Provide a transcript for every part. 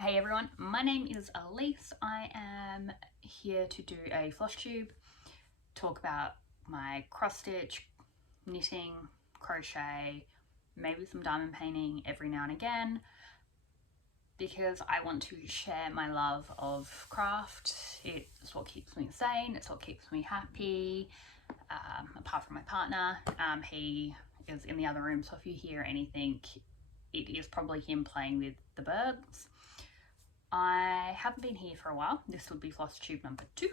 Hey everyone, my name is Elise. I am here to do a Flosstube, talk about my cross stitch, knitting, crochet, maybe some diamond painting every now and again, because I want to share my love of craft. It's what keeps me sane, it's what keeps me happy, apart from my partner. He is in the other room, so if you hear anything, it is probably him playing with the birds. I haven't been here for a while. This would be Flosstube number 2.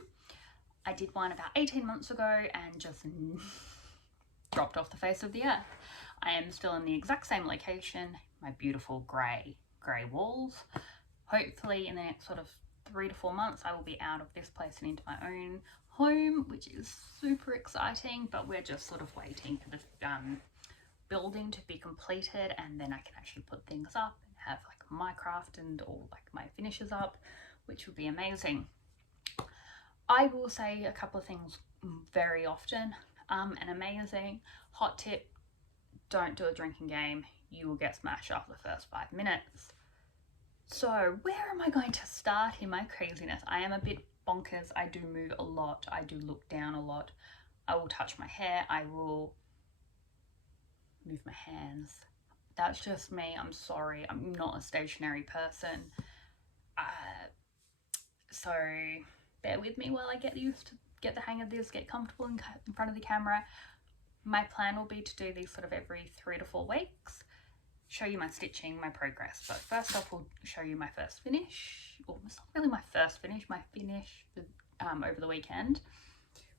I did one about 18 months ago and just dropped off the face of the earth. I am still in the exact same location, my beautiful grey walls. Hopefully in the next sort of 3 to 4 months I will be out of this place and into my own home, which is super exciting, but we're just sort of waiting for the building to be completed, and then I can actually put things up and have like my craft and all like my finishes up, which would be amazing. I will say a couple of things very often. An amazing hot tip: don't do a drinking game. You will get smashed after the first 5 minutes. So where am I going to start in my craziness? I am a bit bonkers. I do move a lot. I do look down a lot. I will touch my hair. I will move my hands. That's just me. I'm sorry. I'm not a stationary person. So bear with me while I get the hang of this, get comfortable in front of the camera. My plan will be to do these sort of every 3 to 4 weeks, show you my stitching, my progress. But first off, we'll show you my first finish. Well, it's not really my first finish, my finish over the weekend,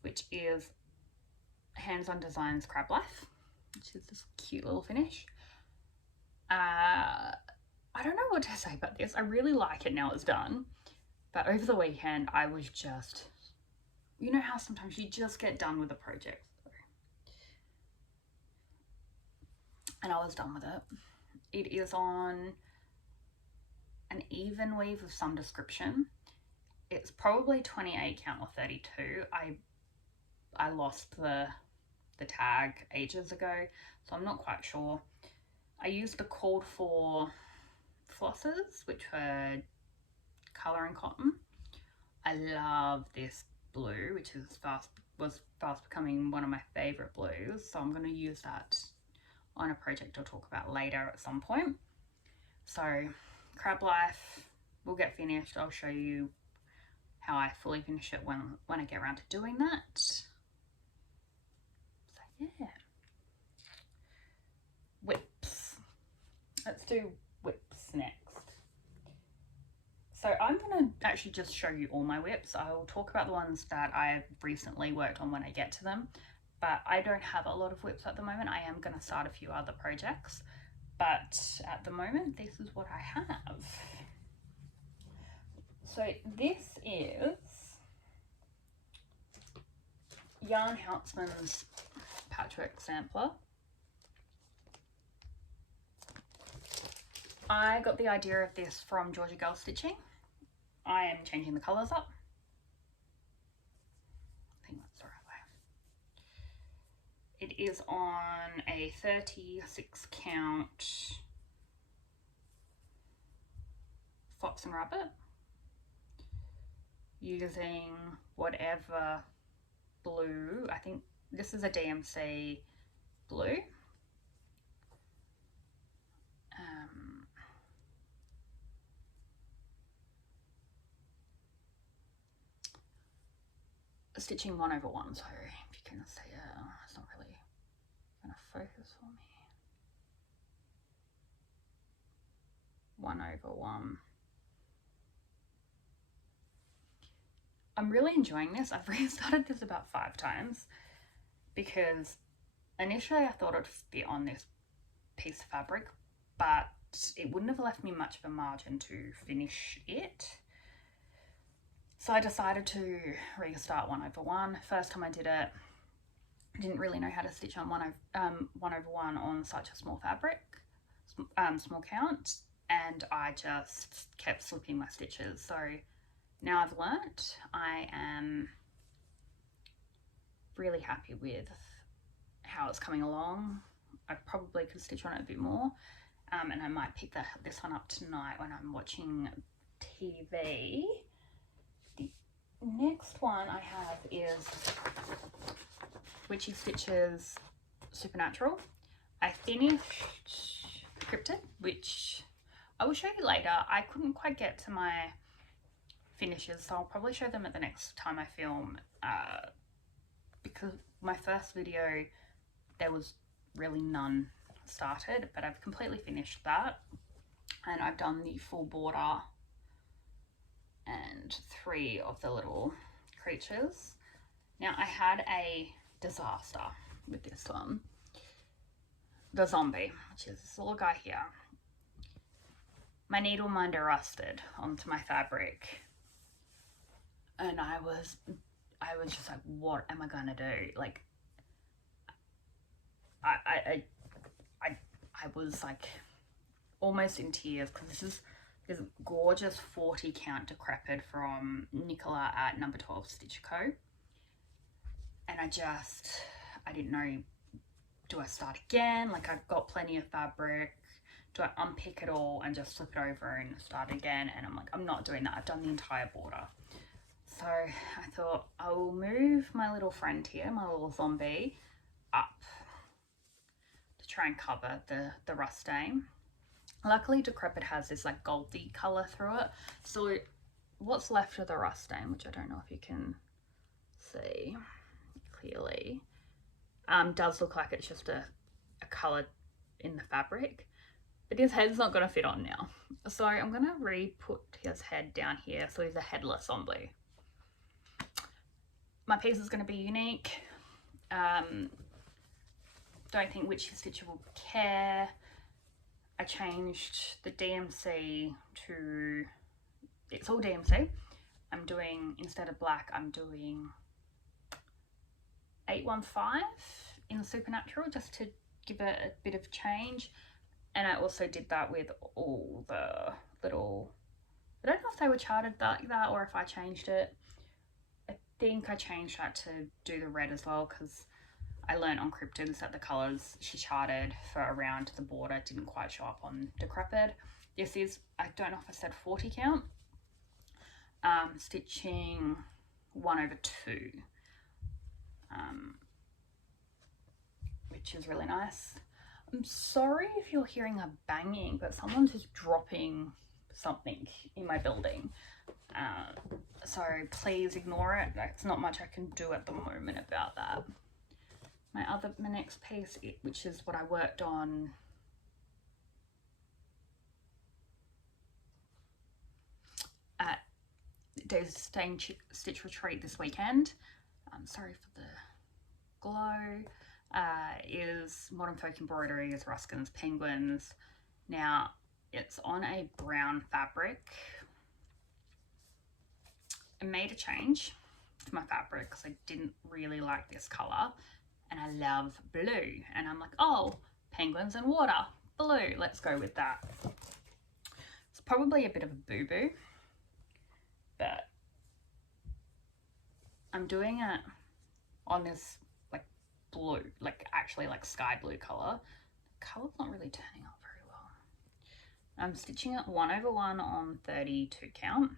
which is Hands On Designs Crab Life, which is this cute little finish. I don't know what to say about this. I really like it now it's done, but over the weekend I was just, you know how sometimes you just get done with a project, and I was done with it. It is on an even weave of some description. It's probably 28 count or 32. I lost the tag ages ago, so I'm not quite sure. I used the called for flosses, which were colour and cotton. I love this blue, which was fast becoming one of my favourite blues, so I'm going to use that on a project I'll talk about later at some point. So Crab Life will get finished. I'll show you how I fully finish it when I get around to doing that. So yeah. WIPs. Let's do WIPs next. So I'm going to actually just show you all my WIPs. I will talk about the ones that I've recently worked on when I get to them, but I don't have a lot of WIPs at the moment. I am going to start a few other projects, but at the moment this is what I have. So this is Yarn Houseman's Patchwork Sampler. I got the idea of this from Georgia Girl Stitching. I am changing the colours up. I think that's the right way. It is on a 36 count Fox and Rabbit, using whatever blue. I think this is a DMC blue. Stitching 1/1, so if you can see it, it's not really going to focus for me. 1/1. I'm really enjoying this. I've restarted this about 5 times because initially I thought it'd fit on this piece of fabric, but it wouldn't have left me much of a margin to finish it. So I decided to restart 1/1. First time I did it, I didn't really know how to stitch on 1/1 on such a small fabric, small count, and I just kept slipping my stitches. So now I've learnt. I am really happy with how it's coming along. I probably could stitch on it a bit more, and I might pick this one up tonight when I'm watching TV. The next one I have is Witchy Stitches Supernatural. I finished Cryptid, which I will show you later. I couldn't quite get to my finishes, so I'll probably show them at the next time I film, because my first video there was really none started, but I've completely finished that, and I've done the full border and 3 of the little creatures. Now I had a disaster with this one, the zombie, which is this little guy here. My needle minder rusted onto my fabric, and I was just like, what am I gonna do? Like, I was like almost in tears, because this is this gorgeous 40 count Decrepit from Nicola at number 12 Stitch Co. And I didn't know, do I start again? Like, I've got plenty of fabric. Do I unpick it all and just flip it over and start again? And I'm like, I'm not doing that. I've done the entire border. So I thought I will move my little friend here, my little zombie, up to try and cover the rust stain. Luckily Decrepit has this like goldy colour through it. So what's left of the rust stain, which I don't know if you can see clearly, does look like it's just a colour in the fabric. But his head's not going to fit on now. So I'm going to re-put his head down here so he's a headless zombie. My piece is going to be unique. Don't think Witchy Stitch will care. I changed the DMC to, it's all DMC. I'm doing, instead of black, I'm doing 815 in Supernatural, just to give it a bit of change. And I also did that with all the little, I don't know if they were charted like that or if I changed it. I think I changed that to do the red as well, because I learned on Cryptids that the colours she charted for around the border didn't quite show up on Decrepit. This is, I don't know if I said 40 count, stitching 1/2, which is really nice. I'm sorry if you're hearing a banging, but someone's just dropping something in my building. So please ignore it. There's not much I can do at the moment about that. My next piece, which is what I worked on at Days Staying Stitch Retreat this weekend, sorry for the glow, is Modern Folk Embroidery's Ruskins Penguins. Now it's on a brown fabric. I made a change to my fabric because I didn't really like this colour, and I love blue, and I'm like, oh, penguins and water, blue, let's go with that. It's probably a bit of a boo-boo, but I'm doing it on this like blue, like actually like sky blue colour. The colour's not really turning up very well. I'm stitching it 1/1 on 32 count.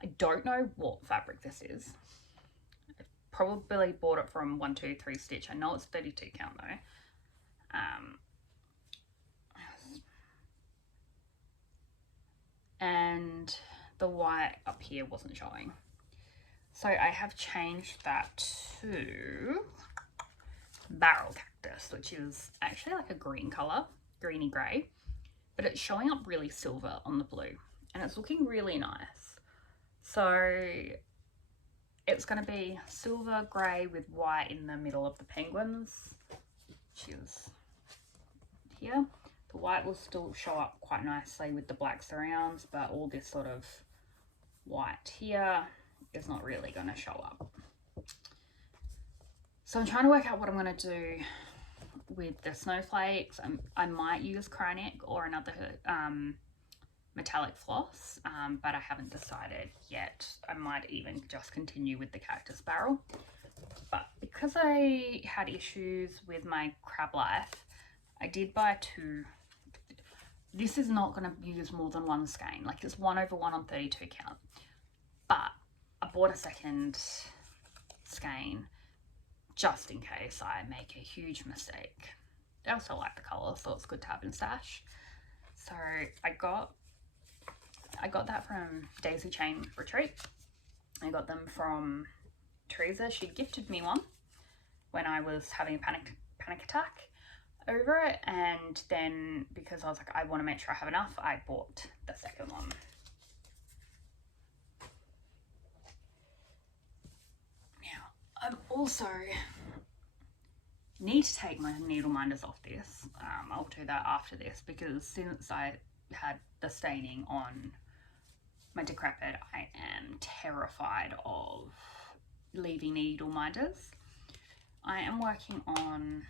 I don't know what fabric this is. I probably bought it from 123 Stitch. I know it's 32 count though. And the white up here wasn't showing. So I have changed that to Barrel Cactus, which is actually like a green colour, greeny grey, but it's showing up really silver on the blue and it's looking really nice. So it's going to be silver grey with white in the middle of the penguins, which is here. The white will still show up quite nicely with the black surrounds, but all this sort of white here is not really going to show up. So I'm trying to work out what I'm going to do with the snowflakes. I might use Cryonic or another metallic floss, but I haven't decided yet. I might even just continue with the cactus barrel. But because I had issues with my crab life, I did buy 2 this is not going to use more than one skein. Like it's 1/1 on 32 count. But I bought a second skein just in case I make a huge mistake. I also like the colour, so it's good to have in stash. So I got that from Daisy Chain Retreat. I got them from Teresa. She gifted me one when I was having a panic attack over it, and then because I was like, I want to make sure I have enough, I bought the second one. Now I'm also need to take my needle minders off this. I'll do that after this, because since I had the staining on my Decrepit, I am terrified of leaving needle minders. I am working on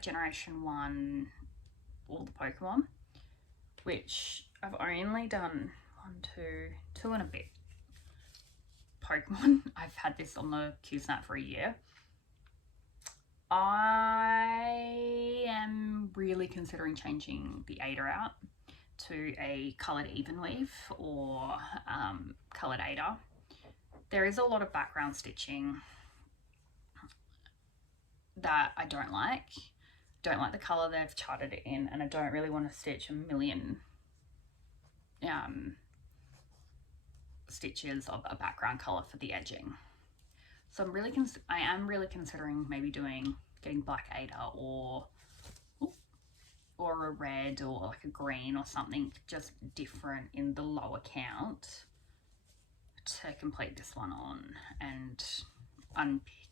Generation 1, all the Pokemon, which I've only done two and a bit Pokemon. I've had this on the QSnap for a year. I am really considering changing the Ada out to a coloured even weave or coloured Ada. There is a lot of background stitching that I don't like. Don't like the colour they've charted it in, and I don't really want to stitch a million stitches of a background colour for the edging. So I am really considering maybe getting black Ada or a red or like a green or something just different in the lower count to complete this one on, and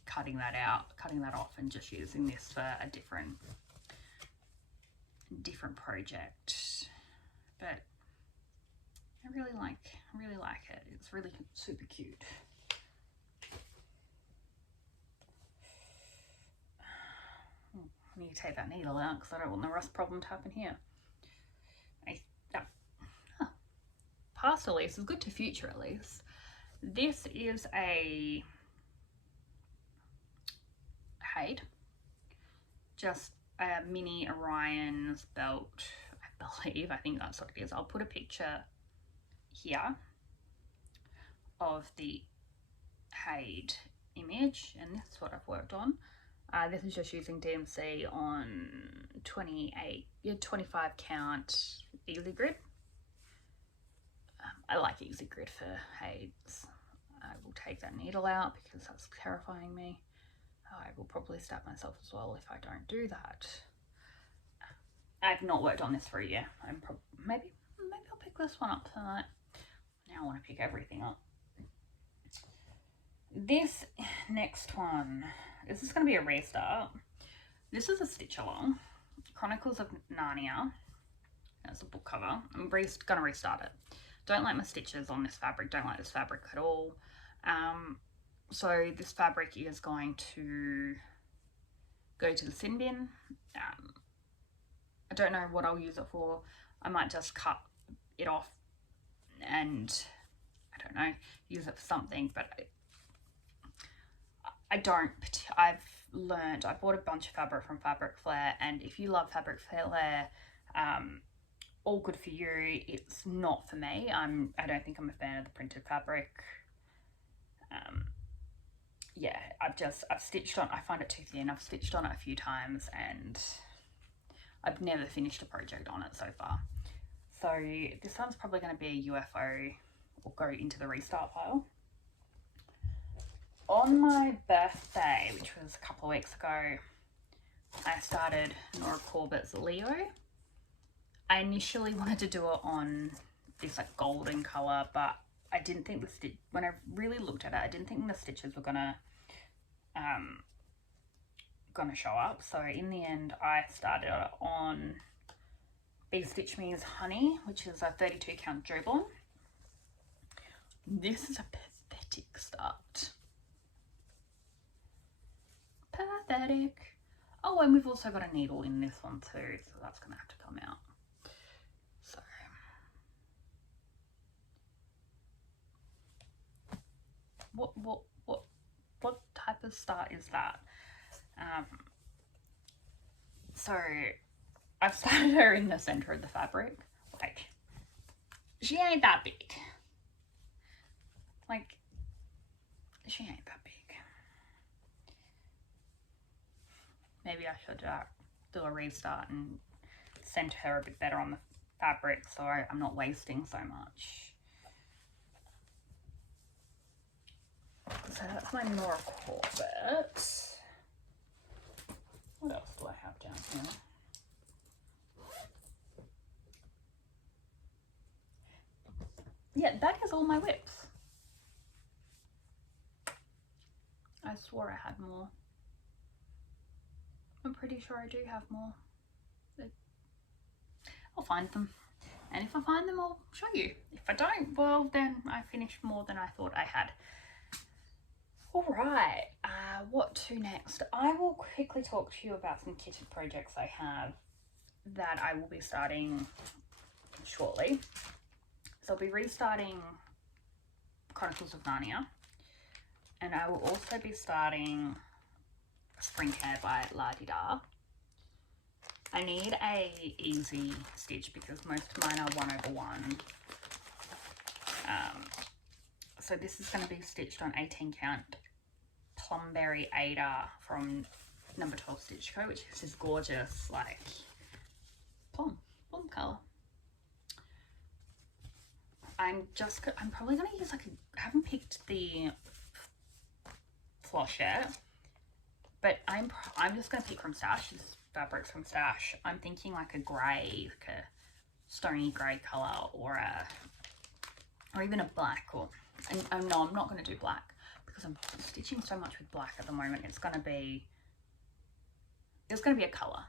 cutting that off and just using this for a different project. But I really like it. It's really super cute. I need to take that needle out because I don't want the rust problem to happen here. Past Elise is good to future Elise. This is a Hade, just a mini Orion's belt, I believe. I think that's what it is. I'll put a picture here of the Hade image, and this is what I've worked on. This is just using DMC on 25 count easy grid. I like easy grid for Hades. I will take that needle out because that's terrifying me. I will probably stab myself as well if I don't do that. I've not worked on this for a year. Maybe I'll pick this one up tonight. Now I want to pick everything up. This next one, this is going to be a restart. This is a stitch along, Chronicles of Narnia. That's a book cover. I'm going to restart it. Don't like my stitches on this fabric. Don't like this fabric at all. So this fabric is going to go to the sin bin. I don't know what I'll use it for. I might just cut it off and, I don't know, use it for something, but I've learned, I bought a bunch of fabric from Fabric Flair, and if you love Fabric Flair, all good for you. It's not for me. I don't think I'm a fan of the printed fabric. Yeah, I've stitched on, I find it too thin. I've stitched on it a few times and I've never finished a project on it so far. So this one's probably going to be a UFO or go into the restart pile. On my birthday, which was a couple of weeks ago, I started Nora Corbett's Leo. I initially wanted to do it on this like golden colour, but I didn't think the stitch, when I really looked at it, I didn't think the stitches were gonna show up. So in the end, I started it on Be Stitch Me's Honey, which is a 32 count Joblon. This is a pathetic start. Pathetic. Oh, and we've also got a needle in this one too, so that's gonna have to come out. So what type of start is that? So I've started her in the center of the fabric. Like, she ain't that big. Like, she ain't that big. Maybe I should do a restart and center her a bit better on the fabric so I'm not wasting so much. So that's my Nora Corbett. What else do I have down here? Yeah, that is all my WIPs. I swore I had more. I'm pretty sure I do have more. I'll find them. And if I find them, I'll show you. If I don't, well, then I finished more than I thought I had. Alright, what to next? I will quickly talk to you about some kitted projects I have that I will be starting shortly. So I'll be restarting Chronicles of Narnia. And I will also be starting Spring Care by La Di Da. I need a easy stitch because most of mine are 1/1. So this is going to be stitched on 18 count Plumberry Ada from number 12 Stitch Co, which is this gorgeous like plum colour. I'm probably going to use like I haven't picked the floss yet, but I'm just going to pick from Stash. This fabric's from Stash. I'm thinking like a grey, like a stony grey colour, or even a black. Or and no, I'm not going to do black because I'm stitching so much with black at the moment. It's going to be a colour.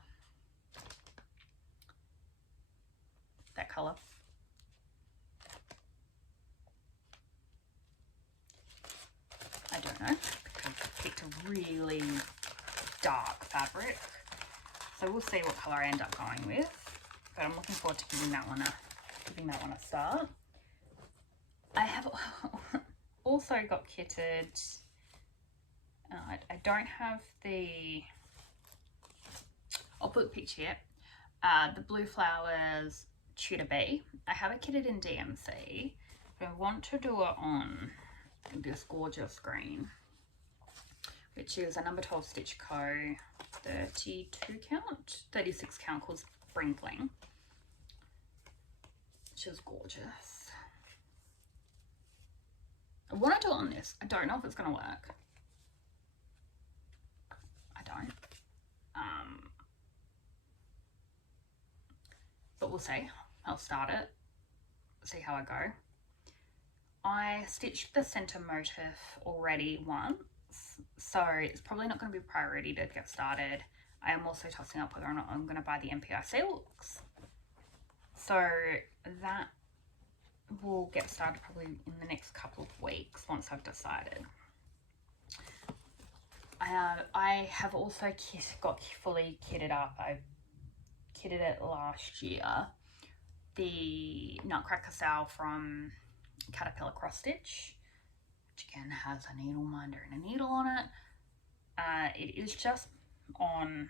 That colour. I don't know because I picked a really dark fabric. So we'll see what colour I end up going with, but I'm looking forward to giving that one a start. I have also got kitted. I don't have the. I'll put a picture here. The Blue Flowers Tudor Bee. I have it kitted in DMC, but I want to do it on this gorgeous green, which is a number 12 Stitch Co. 36 count called Sprinkling, which is gorgeous. I want to do it on this. I don't know if it's going to work. I don't. But we'll see. I'll start it, see how I go. I stitched the center motif already once, so it's probably not going to be a priority to get started. I am also tossing up whether or not I'm going to buy the MPI silks. So that will get started probably in the next couple of weeks once I've decided. I have also got fully kitted up. I kitted it last year. The Nutcracker Sow from Caterpillar Cross Stitch, which again has a needle minder and a needle on it. It is just on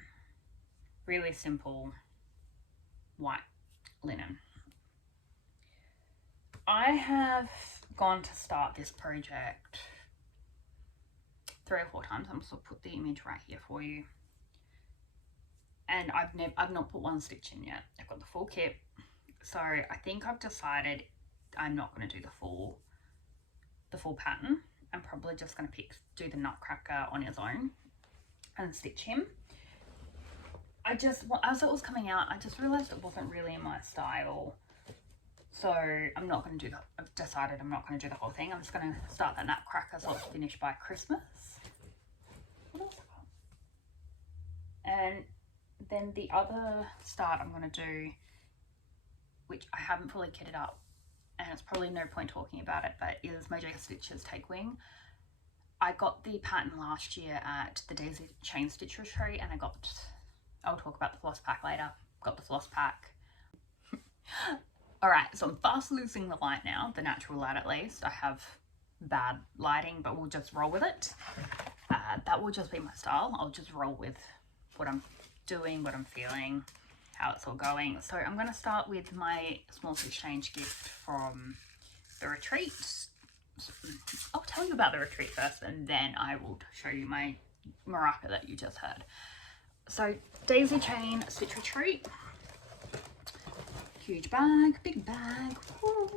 really simple white linen. I have gone to start this project 3 or 4 times. I'm just going to put the image right here for you. And I've not put one stitch in yet. I've got the full kit. So I think I've decided I'm not going to do the full pattern. I'm probably just going to do the Nutcracker on his own and stitch him. As it was coming out, I just realised it wasn't really in my style. So I'm not going to do that. I've decided I'm not going to do the whole thing. I'm just going to start that Nutcracker so it's finished by Christmas. What else I got? And then the other start I'm going to do, which I haven't fully kitted up, and it's probably no point talking about it, but is Mojang Stitches Take Wing. I got the pattern last year at the Daisy Chain Stitch Retreat, and I'll talk about the floss pack later. Got the floss pack. Alright, so I'm fast losing the light now, the natural light at least. I have bad lighting, but we'll just roll with it. That will just be my style. I'll just roll with what I'm doing, what I'm feeling, how it's all going. So I'm going to start with my Smallest Exchange gift from the retreat. I'll tell you about the retreat first, and then I will show you my maraca that you just heard. So daisy chain stitch retreat, huge bag, big bag. Woo.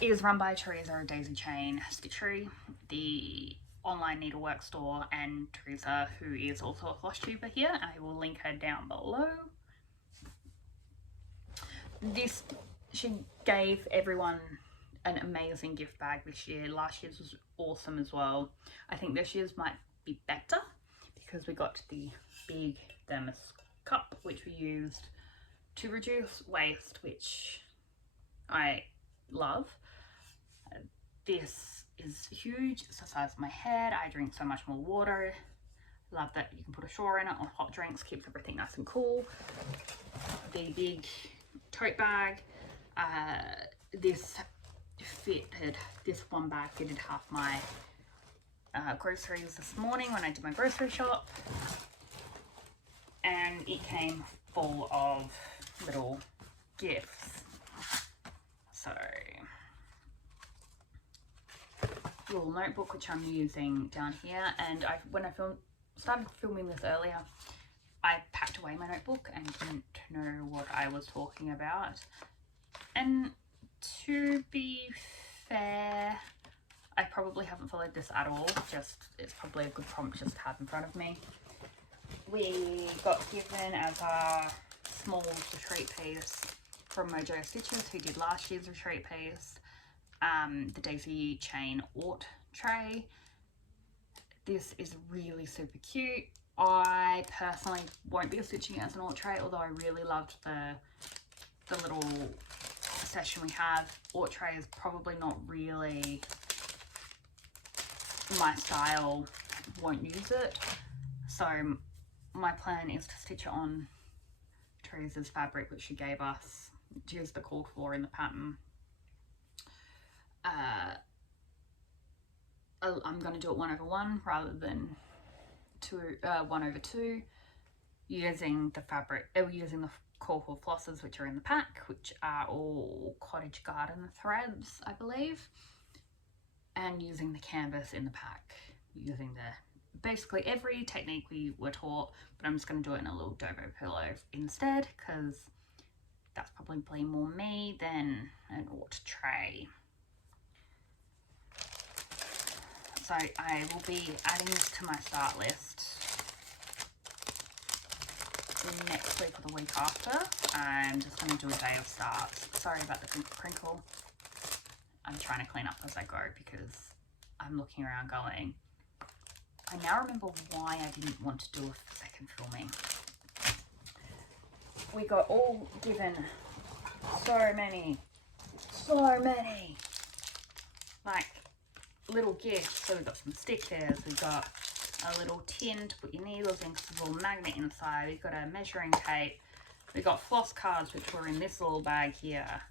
It is run by Teresa Daisy Chain Stitchery, the online needlework store, and Teresa, who is also a Flosstuber here. I will link her down below. She gave everyone an amazing gift bag this year. Last year's was awesome as well. I think this year's might be better because we got the big thermos cup, which we used to reduce waste, which I love. This is huge. It's the size of my head. I drink so much more water. Love that you can put a straw in it on hot drinks, keeps everything nice and cool. The big tote bag. This one bag fitted half my groceries this morning when I did my grocery shop, and it came full of little gifts. So little notebook, which I'm using down here, and when I started filming this earlier, I packed away my notebook and didn't know what I was talking about. And to be fair, I probably haven't followed this at all. It's probably a good prompt just to have in front of me. We got given as our small retreat piece from Mojo Stitches, who did last year's retreat piece, the daisy chain Ort tray. This is really super cute. I personally won't be stitching it as an Ort tray, although I really loved the little session we have. Ort tray is probably not really my style, won't use it. So my plan is to stitch it on Teresa's fabric, which she gave us, which is the called for in the pattern. I'm going to do it 1/1 rather than 1/2, using the fabric, using the call for flosses which are in the pack, which are all Cottage Garden threads, I believe, and using the canvas in the pack, using basically every technique we were taught, but I'm just going to do it in a little dobo pillow instead, because that's probably more me than an Ort tray. So I will be adding this to my start list next week or the week after. I'm just going to do a day of starts. Sorry about the crinkle. I'm trying to clean up as I go because I'm looking around going, I now remember why I didn't want to do a second filming. We got all given so many, like, little gifts. So we got some stickers, we got a little tin to put your needles in because there's a little magnet inside, we got a measuring tape, we got floss cards which were in this little bag here,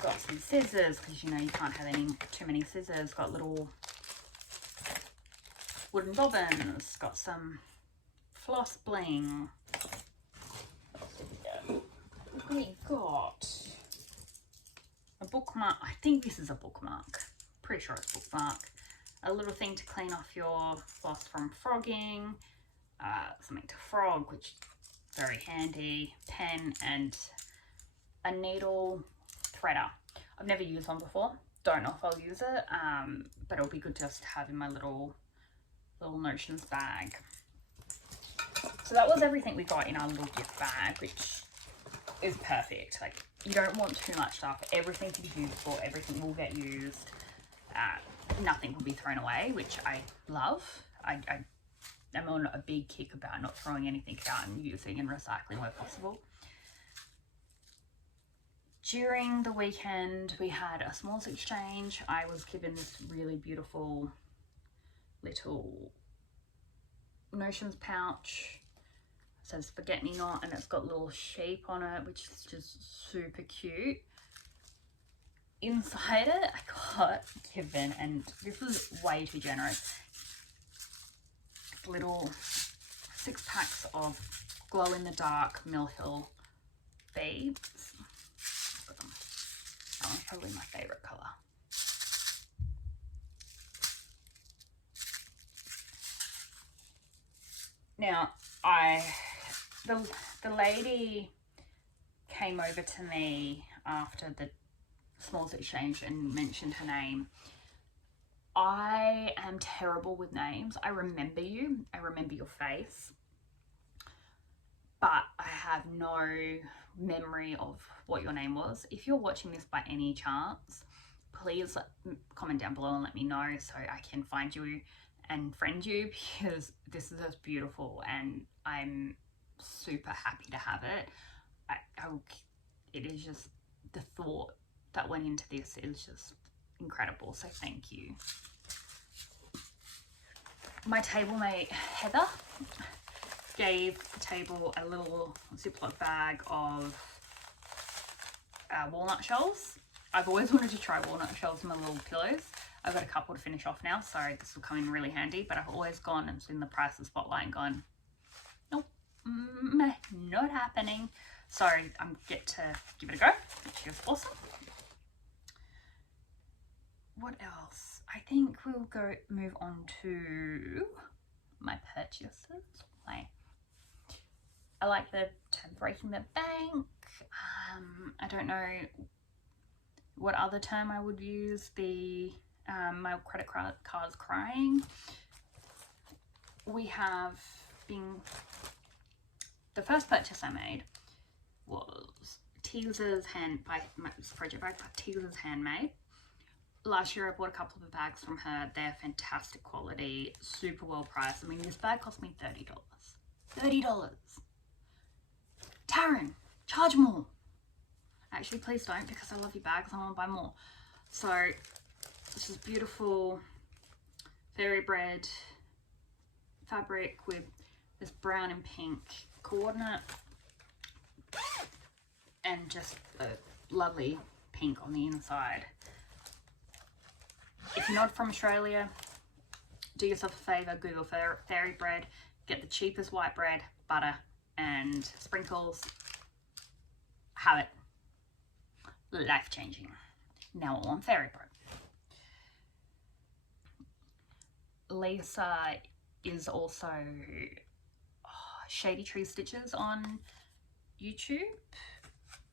got some scissors because you know you can't have too many scissors, got little wooden bobbins, got some floss bling. We got a bookmark. I think this is a bookmark. Pretty sure it's bookmark. A little thing to clean off your floss from frogging. Something to frog, which is very handy. Pen and a needle threader. I've never used one before. Don't know if I'll use it, but it'll be good just to have in my little notions bag. So that was everything we got in our little gift bag, which is perfect. Like, you don't want too much stuff. Everything is useful. Everything will get used. Nothing will be thrown away, which I love. I'm on a big kick about not throwing anything out and using and recycling where possible. During the weekend, we had a Smallest Exchange. I was given this really beautiful little notions pouch. It says Forget Me Not, and it's got little sheep on it, which is just super cute. Inside it, I got given, and this was way too generous, little 6 packs of glow-in-the-dark Mill Hill beads. That one's probably my favourite colour. Now, the lady came over to me after the Smalls Exchange and mentioned her name. I am terrible with names. I remember you. I remember your face. But I have no memory of what your name was. If you're watching this by any chance, please comment down below and let me know so I can find you and friend you, because this is just beautiful and I'm super happy to have it. It is just, the thought that went into this is just incredible, so thank you. My table mate Heather gave the table a little Ziploc bag of walnut shells. I've always wanted to try walnut shells in my little pillows. I've got a couple to finish off now, so this will come in really handy, but I've always gone and seen the price of Spotlight and gone, nope, not happening. So I'm get to give it a go, which is awesome. What else? I think we'll move on to my purchases. I like the term breaking the bank. I don't know what other term I would use. My credit card's crying. We have been, the first purchase I made was Teaser's project bag by Teaser's Handmade. Last year I bought a couple of bags from her. They're fantastic quality, super well priced. I mean, this bag cost me $30. $30. Taryn, charge more. Actually, please don't, because I love your bags. I want to buy more. So this is beautiful fairy bread fabric with this brown and pink coordinate and just a lovely pink on the inside. If you're not from Australia, do yourself a favour, Google fairy bread, get the cheapest white bread, butter and sprinkles. Have it. Life changing. Now I want fairy bread. Lisa is also Shady Tree Stitches on YouTube.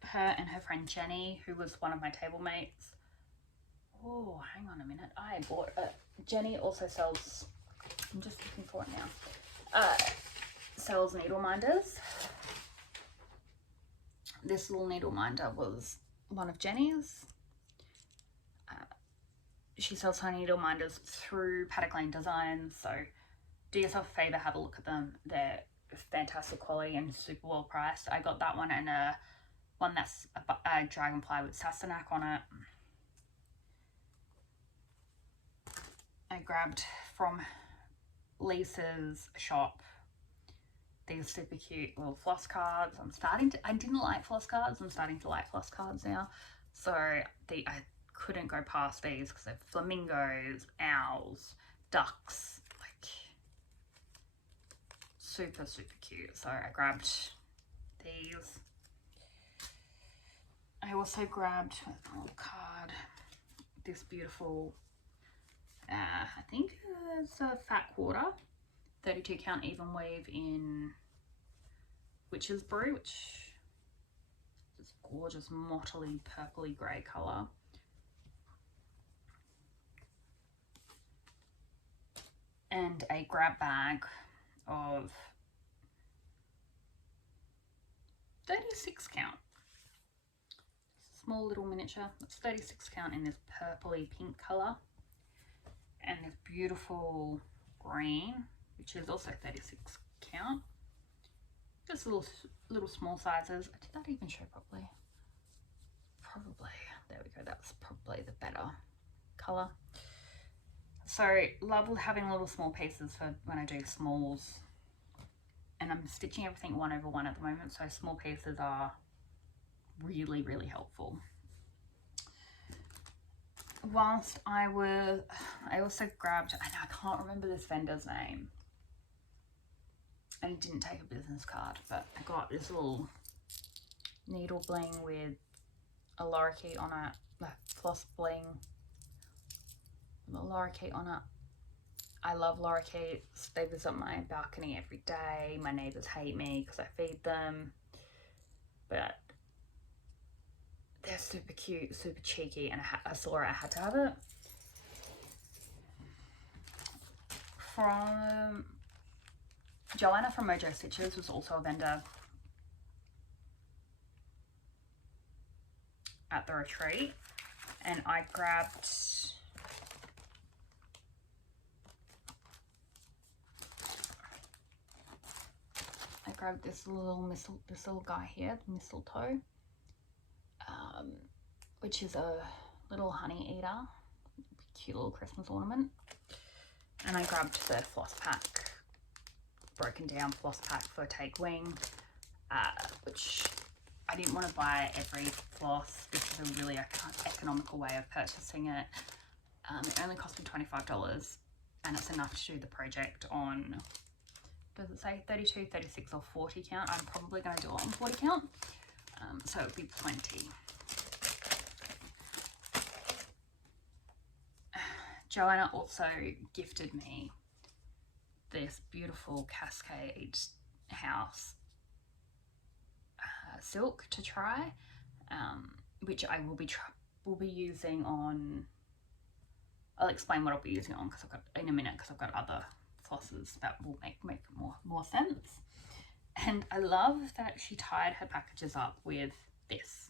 Her and her friend Jenny, who was one of my table mates. Oh, hang on a minute. I bought it. Jenny also sells, I'm just looking for it now, sells needle minders. This little needle minder was one of Jenny's. She sells her needle minders through Paddock Designs, so do yourself a favour, have a look at them. They're fantastic quality and super well priced. I got that one and one that's a dragonfly with Sassenach on it. I grabbed from Lisa's shop these super cute little floss cards. I didn't like floss cards. I'm starting to like floss cards now. So I couldn't go past these because they're flamingos, owls, ducks, like super, super cute. So I grabbed these. I also grabbed a little card, this beautiful, I think it's a fat quarter, 32 count even weave in Witch's Brew, which is gorgeous mottly purpley grey colour. And a grab bag of 36 count. Small little miniature. It's 36 count in this purpley pink colour. And this beautiful green, which is also 36 count. Just little small sizes. Did that even show properly? Probably. There we go. That's probably the better colour. So love having little small pieces for when I do smalls. And I'm stitching everything 1/1 at the moment, so small pieces are really, really helpful. Whilst I also grabbed, I can't remember this vendor's name. I didn't take a business card, but I got this little needle bling with a lorikeet on it, floss bling with a lorikeet on it. I love lorikeets. They visit my balcony every day. My neighbours hate me because I feed them, but they're super cute, super cheeky, and I saw it, I had to have it. From Joanna from Mojo Stitches was also a vendor at the retreat, and I grabbed this little guy here, the mistletoe, which is a little honey eater, cute little Christmas ornament. And I grabbed the floss pack, broken down floss pack for Take Wing, which I didn't want to buy every floss. This is a really economical way of purchasing it. It only cost me $25, and it's enough to do the project on, does it say 32, 36 or 40 count? I'm probably going to do it on 40 count, so it would be plenty. Joanna also gifted me this beautiful Cascade House silk to try, which I will be using on. I'll explain what I'll be using it on in a minute, because I've got other flosses that will make more sense. And I love that she tied her packages up with this.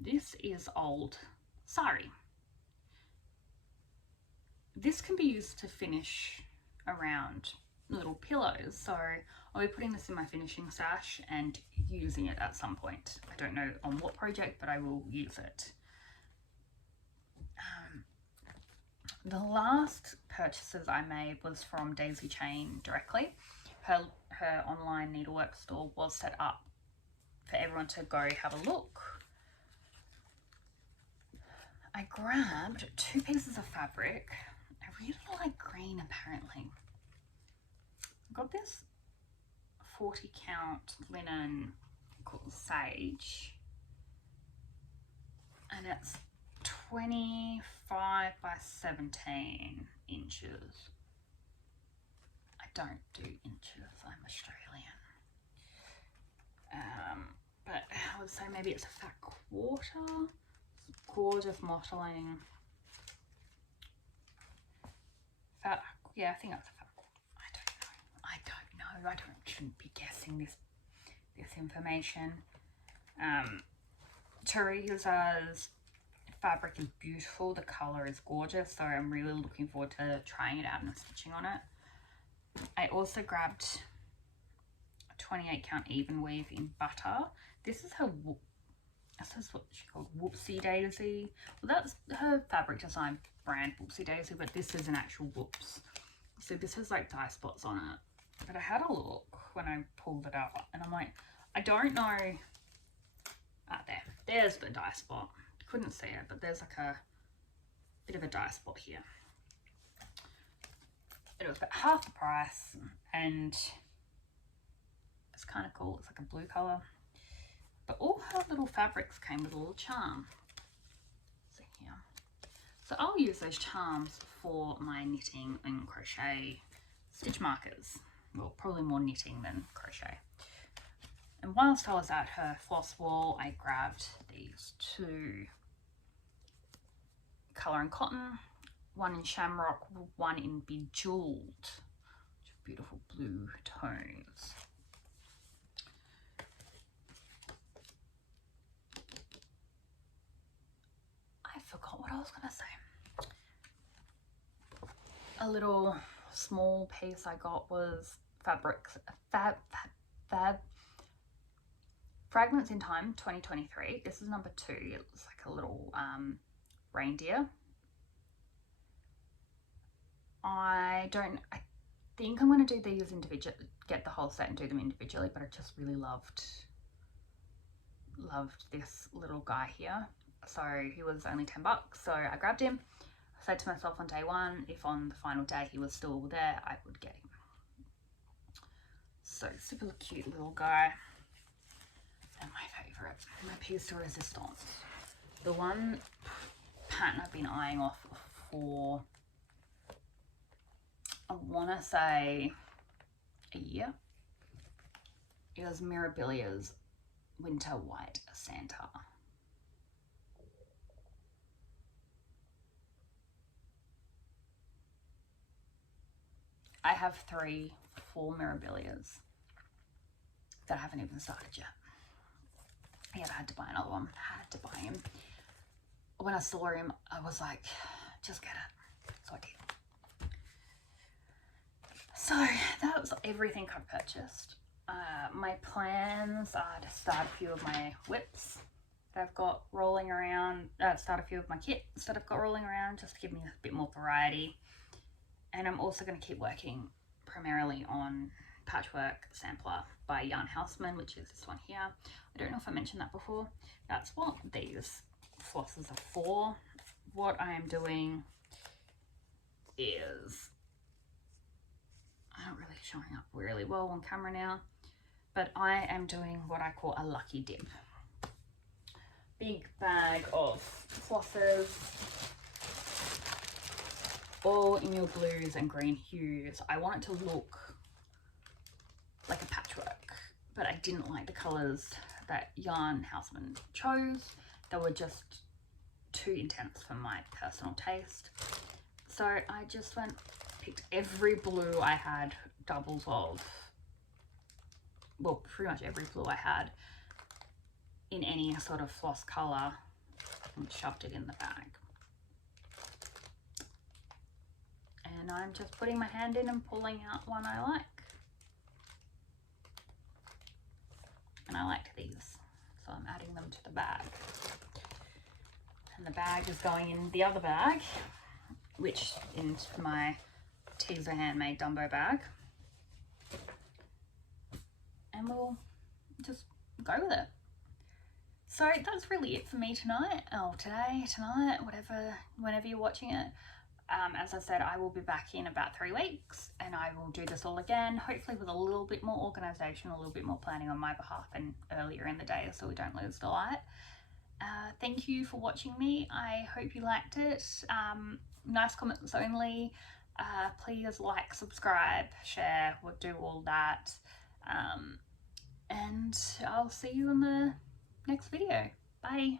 This is old sari. This can be used to finish around little pillows, so I'll be putting this in my finishing stash and using it at some point. I don't know on what project, but I will use it. The last purchases I made was from Daisy Chain directly. Her online needlework store was set up for everyone to go have a look. I grabbed 2 pieces of fabric. I really like green, apparently. I got this 40 count linen called Sage, and it's 25 by 17 inches. I don't do inches, I'm Australian. But I would say maybe it's a fat quarter. Gorgeous mottling. Yeah, I think that's a fat quarter. I don't know. I shouldn't be guessing this information. Teresa's fabric is beautiful. The color is gorgeous, so I'm really looking forward to trying it out and stitching on it. I also grabbed a 28 count even weave in butter. This is what she called Whoopsie Daisy. Well, that's her fabric design brand, Whoopsie Daisy, but this is an actual whoops. So this has like dye spots on it. But I had a look when I pulled it out, and I'm like, I don't know. There's the dye spot. Couldn't see it, but there's like a bit of a dye spot here. It was about half the price, and it's kind of cool. It's like a blue color, but all her little fabrics came with a little charm. See here. So I'll use those charms for my knitting and crochet stitch markers. Well, probably more knitting than crochet. And whilst I was at her floss wall, I grabbed these 2 colour and cotton, one in shamrock, one in bejeweled, beautiful blue tones. I forgot what I was going to say. A little small piece I got was Fragments in Time 2023. This is number 2. It looks like a little reindeer. I think I'm going to do these individually, get the whole set and do them individually, but I just really loved this little guy here. So he was only $10, so I grabbed him. I said to myself on day 1, if on the final day he was still there, I would get him. So super cute little guy. And my favourite, my piece de resistance. The one pattern I've been eyeing off for, I want to say, a year. It was Mirabilia's Winter White Santa. I have 3 full Mirabilias that I haven't even started yet. Yeah, I had to buy another one. I had to buy him. When I saw him, I was like, just get it. So I did. So that was everything I've purchased. My plans are to start a few of my WIPs that I've got rolling around, start a few of my kits that I've got rolling around just to give me a bit more variety. And I'm also going to keep working primarily on Patchwork Sampler by Yarn Houseman, which is this one here. I don't know if I mentioned that before. That's what these flosses are for. What I am doing is, I'm not really showing up really well on camera now, but I am doing what I call a lucky dip. Big bag of flosses, all in your blues and green hues. I want it to look like a patchwork, but I didn't like the colours that Yarn Houseman chose. They were just too intense for my personal taste. So I just picked every blue I had, doubles of, well, pretty much every blue I had in any sort of floss colour, and shoved it in the bag. And I'm just putting my hand in and pulling out one I like. And I liked these, so I'm adding them to the bag. And the bag is going in the other bag, which is my Teaser Handmade Dumbo bag. And we'll just go with it. So that's really it for me tonight, or today, tonight, whatever, whenever you're watching it. As I said, I will be back in about 3 weeks and I will do this all again, hopefully with a little bit more organisation, a little bit more planning on my behalf and earlier in the day so we don't lose the light. Thank you for watching me. I hope you liked it. Nice comments only. Please like, subscribe, share, we'll do all that. And I'll see you in the next video. Bye.